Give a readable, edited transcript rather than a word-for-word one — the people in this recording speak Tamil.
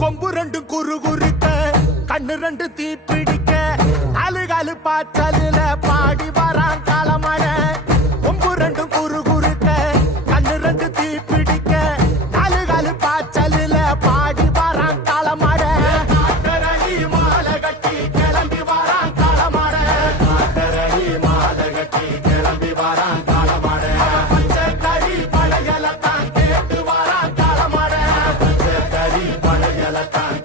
கொம்பு ரெண்டு குறு குறுக்க கண்ணு ரெண்டு தீ பிடிக்க நாலு காலு பாய்ச்சலில பாடி வரான் காலமட கொம்பு ரெண்டு குறு குறுக்க கண்ணு ரெண்டு தீ பிடிக்க நாலு காலு பாய்ச்சலில பாடி வரான் காலமட காட்டரடி மாலை கட்டி கிளம்பி வரான் காலமட காட்டரடி மாலை கட்டி கிளம்பி வரான் காலமட பச்சை கறி பழையல தான் கேட்டு வரான் காலமட பச்சை கறி பழையல தான்